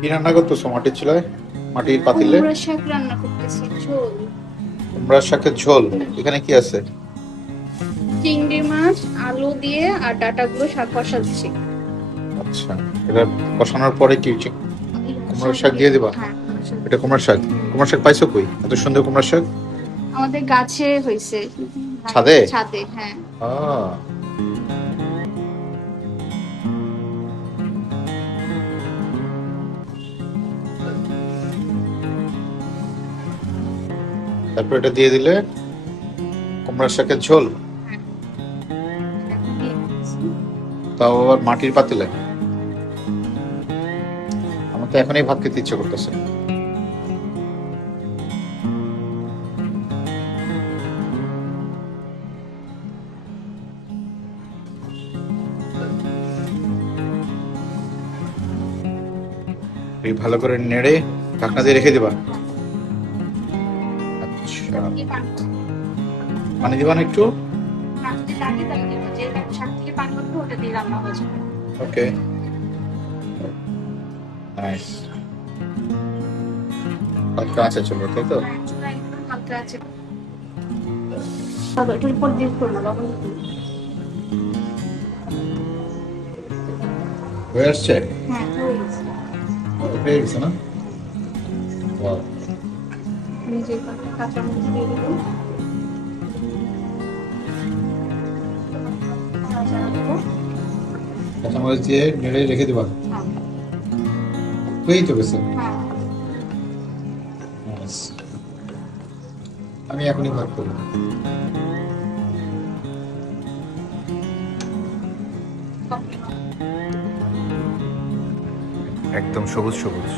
কি রান্না করতেছো মাটির চুলায়? মাটির পাতিলে কুমড়া শাক রান্না করতেছি, ঝোল। কুমড়ার শাকের ঝোল। এখানে কি আছে? চিংড়ি মাছ, আলু দিয়ে আর ডাটাগুলো শাক কষাচ্ছি। আচ্ছা, এটা কষানোর পরে কি কুমড়ার শাক দিয়ে দিবা? হ্যাঁ, কুমড়া শাক। এটা কুমড়ার শাক? কুমড়ার শাক পাইছো কই, এত সুন্দর কুমড়ার শাক? আমাদের গাছে হয়েছে। ছাদে? ছাদে, হ্যাঁ। আহ, তারপর এটা দিয়ে দিলে কুমড়ার শাকের ঝোল, হ্যাঁ, এখন দিয়ে দিচ্ছি। তাও আবার মাটির পাতিলে। আমার তো এখনই ভাত খেতে ইচ্ছে করতেছে। এই ভালো করে নেড়ে ঢাকনা দিয়ে রেখে দিবা। আচ্ছা, দিয়ে পানি দাও। পানি দিবা না একটু? না, যদি লাগে তাহলে দিবা। যে শাক থেকে পানি উঠবে ওটা দিয়ে রান্না হয়ে যাবে। ওকে, নাইস। হালকা আছে চলো, তাই তো? হ্যাঁ, চুলা একদম হালকা আছে। তবে এটার উপর দিয়ে করবো লবণ দিয়ে। হয়ে আসছে? হ্যাঁ, হয়ে গেছে। হয়ে গেছে না? Wow. আমি যে কয়েকটা কাঁচামরিচ দিয়ে দেবো। কাঁচা দেবো। কাঁচামরিচ দিয়ে নেড়ে রেখে দিবা। হ্যাঁ, হয়েই তো গেছে। হ্যাঁ। Nice. আমি এখনই ভাগ করবো। একদম সবুজ সবুজ।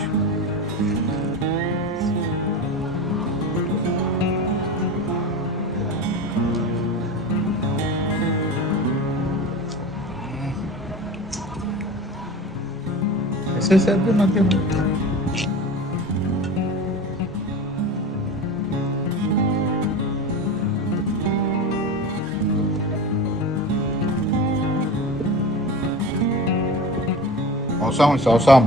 Ese es el de Mateo. Awesome, it's awesome.